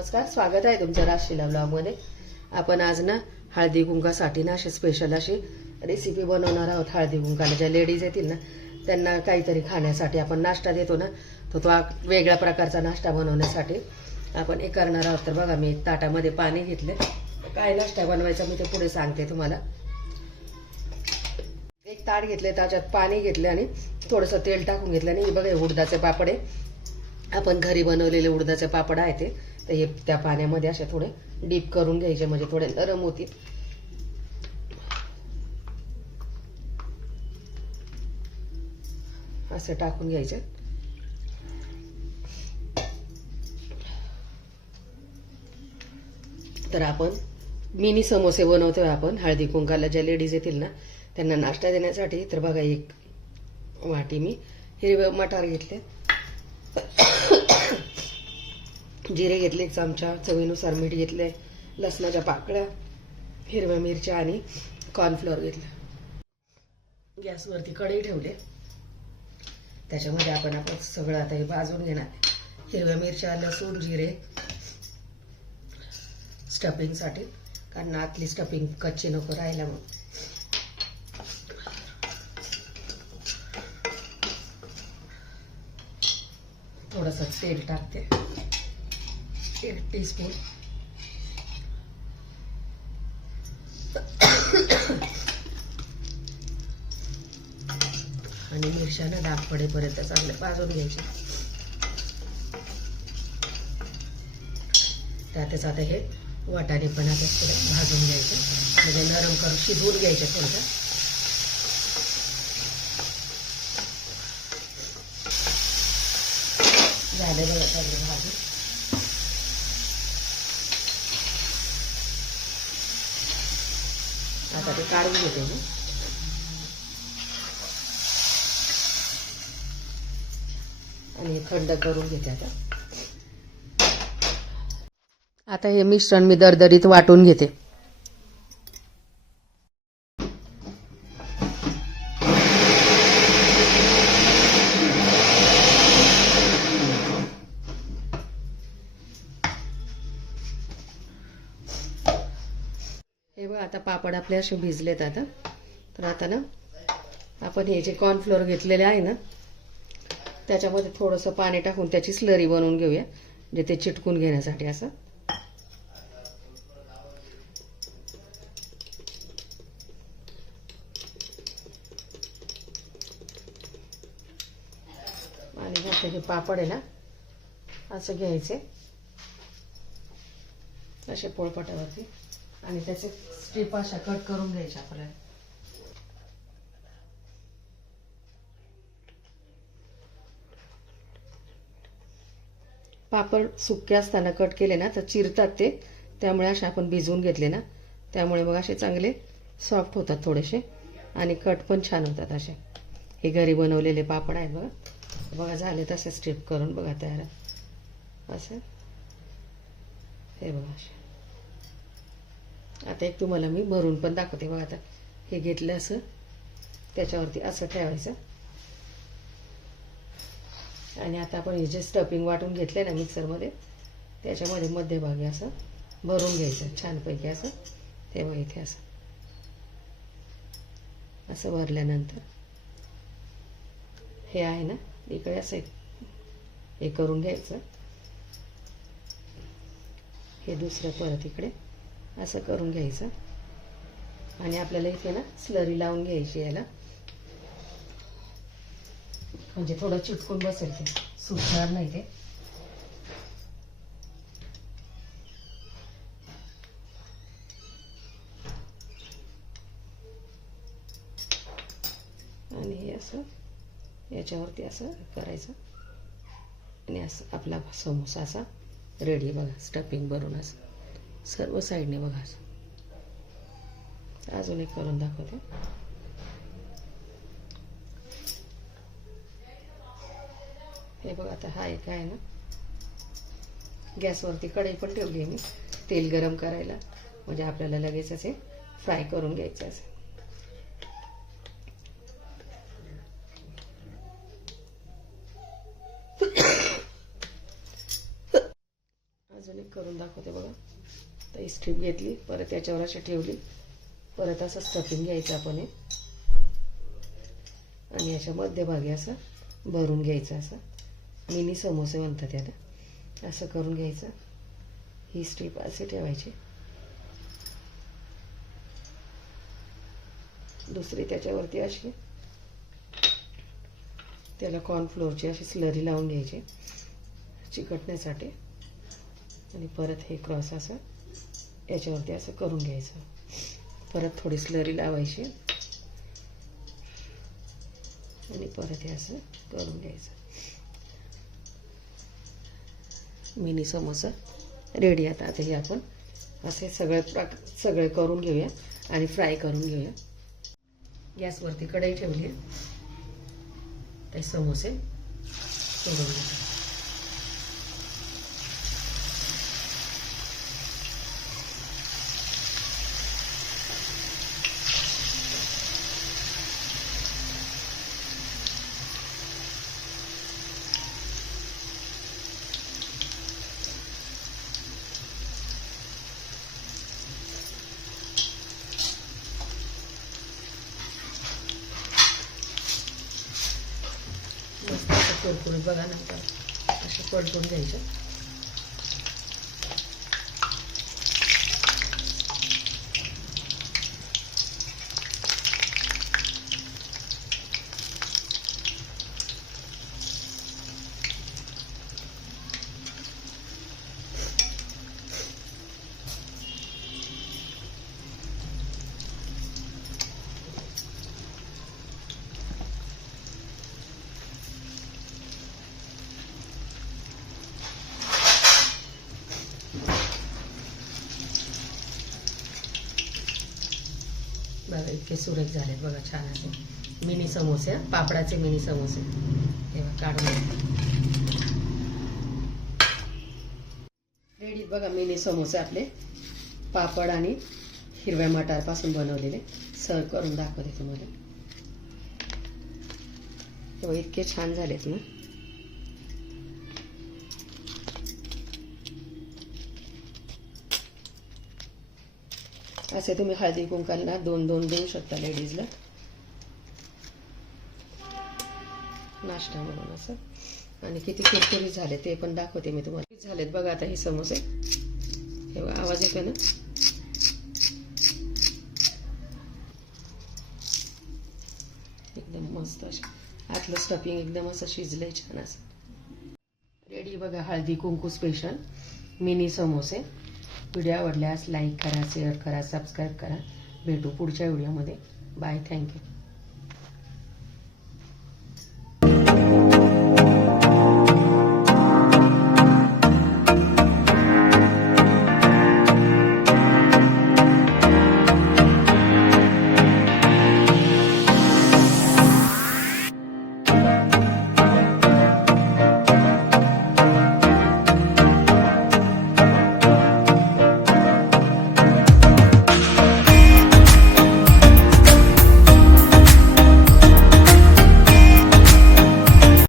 नमस्कार, स्वागत आहे तुमच्या राशीला ब्लॉगमध्ये। आपण आज ना हळदी कुंकासाठी ना अशी स्पेशल अशी रेसिपी बनवणार आहोत। हळदी कुंकाला ज्या लेडीज येतील ना त्यांना काहीतरी खाण्यासाठी आपण नाश्ता देतो ना, तो वेगळ्या प्रकारचा नाश्ता बनवण्यासाठी आपण हे करणार आहोत। तर बघा, मी ताटामध्ये पाणी घेतले। काय नाश्ता बनवायचा मी ते पुढे सांगते तुम्हाला। एक ताट घेतले, त्याच्यात पाणी घेतले आणि थोडंसं तेल टाकून घेतलं। आणि हे बघा, उडदाचे पापड आहे, आपण घरी बनवलेले उडदाचे पापड आहे ते। तर हे त्या पाण्यामध्ये असे थोडे डीप करून घ्यायचे, म्हणजे थोडे नरम होतील। असे टाकून घ्यायचे। तर आपण मिनी समोसे बनवतोय आपण हळदी कुंकाला ज्या लेडीज येतील ना त्यांना नाश्ता देण्यासाठी। तर बघा, एक वाटी मी हिरवे मटार घेतले, जिरे घेतले, एक चमचा चवीनुसार मीठ घेतले, लसणाच्या पाकळ्या, हिरव्या मिरच्या आणि कॉर्नफ्लोअर घेतलं। गॅसवरती कढई ठेवले, त्याच्यामध्ये आपण सगळं आता हे भाजून घेणार। हिरव्या मिरच्या, लसूण, जिरे स्टफिंगसाठी, कारण आतली स्टफिंग कच्ची नको राहायला म्हणून। थोडंसं तेल टाकते, 1 टीस्पून। आणि मिरच्याला डाग पडेपर्यंत चांगले भाजून घ्यायचे। त्यातच आता हे वाटाणे पण आता थोडे भाजून घ्यायचे, म्हणजे नरम करून शिजवून घ्यायचे थोडं। झाले बघा सगळे भाजून। आता ते काढून घेते मी आणि थंड करून घेते। आता हे मिश्रण मी दरदरीत वाटून घेते। हे बघा, आता पापड आपले असे भिजलेत आता। तर आता ना आपण हे जे कॉर्नफ्लोअर घेतलेले आहे ना त्याच्यामध्ये थोडंसं पाणी टाकून त्याची स्लरी बनवून घेऊया, म्हणजे ते चिटकून घेण्यासाठी असं। आणि आता हे पापड आहे ना असं घ्यायचे असे पोळपाटावरती, आणि त्याचे स्ट्रीप अशा कट करून घ्यायच्या आपल्याला। पापड सुके असताना कट केले ना तर चिरतात ते, त्यामुळे असे आपण भिजवून घेतले ना त्यामुळे मग असे चांगले सॉफ्ट होतात थोडेसे, आणि कट पण छान होतात असे। हे घरी बनवलेले पापड आहेत बघा। बघा झाले तसे स्ट्रीप करून बघा तयार असं। हे बघा असे। आता एक तुम्हाला मी भरून पण दाखवते बघा। आता हे घेतलं असं, त्याच्यावरती असं ठेवायचं, आणि आता आपण हे जे स्टफिंग वाटून घेतले ना मिक्सरमध्ये त्याच्यामध्ये मध्यभागी असं भरून घ्यायचं छानपैकी असं। ते बघा इथे असं असं भरल्यानंतर हे आहे ना इकडे असं हे करून घ्यायचं, हे दुसरं परत इकडे असं करून घ्यायचं, आणि आपल्याला इथे ना स्लरी लावून घ्यायची याला, म्हणजे थोडं चिटकून बसेल, ते सुटणार नाही ते। आणि हे असं याच्यावरती असं करायचं, आणि असं आपला समोसा असा रेडी बघा, स्टफिंग भरून असं सर्व साईडने बघा असं। अजून एक करून दाखवते। हे बघा, आता हा एक आहे ना, गॅसवरती कढई पण ठेवली आहे मी तेल गरम करायला, म्हणजे आपल्याला लगेच असे फ्राय करून घ्यायचे असे। अजून एक करून दाखवते बघा. तर ही स्ट्रीप घेतली, परत त्याच्यावर अशी ठेवली, परत असं स्टफिंग घ्यायचं आपण हे आणि याच्या मध्यभागी असं भरून घ्यायचं. असं मिनी समोसे म्हणतात त्याला. असं करून घ्यायचं. ही स्ट्रीप असे ठेवायची, दुसरी त्याच्यावरती अशी त्याला कॉर्नफ्लोअरची अशी स्लरी लावून घ्यायची चिकटण्यासाठी आणि परत हे क्रॉस असं याच्यावरती असं करून घ्यायचं. परत थोडी स्लरी लावायची आणि परत हे असं करून घ्यायचं. Mini samosa ready. आता हे आपण असे सगळे करून घेऊया आणि फ्राय करून घेऊया. गॅसवरती कढई ठेवली आहे, ते समोसे सोडून घेऊ. मस्त असं कुरकुरीत बघा. नंतर असे पलटून घ्यायचे. बघा इतके सुरेख झालेत बघा. छान असे मिनी समोसे, पापडाचे मिनी समोसे. हे बघा काढून रेडी बघा. मिनी समोसे आपले पापड आणि हिरव्या मटारपासून बनवलेले. सर्व करून दाखवते तुम्हाला. तेव्हा इतके छान झालेत ना. असे तुम्ही हळदी कुंकाला 2-2 देऊ शकता लेडीजला नाश्ता म्हणून असं. आणि किती कुरकुरीत झाले ते पण दाखवते मी तुम्हाला. झालेत बघा आता हे समोसे. हे बघा आवाज येतो ना. एकदम मस्त असे आतलं स्टफिंग एकदम असं शिजलंय छान असं. रेडी बघा हळदी कुंकू स्पेशल मिनी समोसे. व्हिडिओ आवडल्यास लाईक करा, शेअर करा, सबस्क्राईब करा. भेटू पुढच्या व्हिडिओमध्ये. बाय. थँक्यू.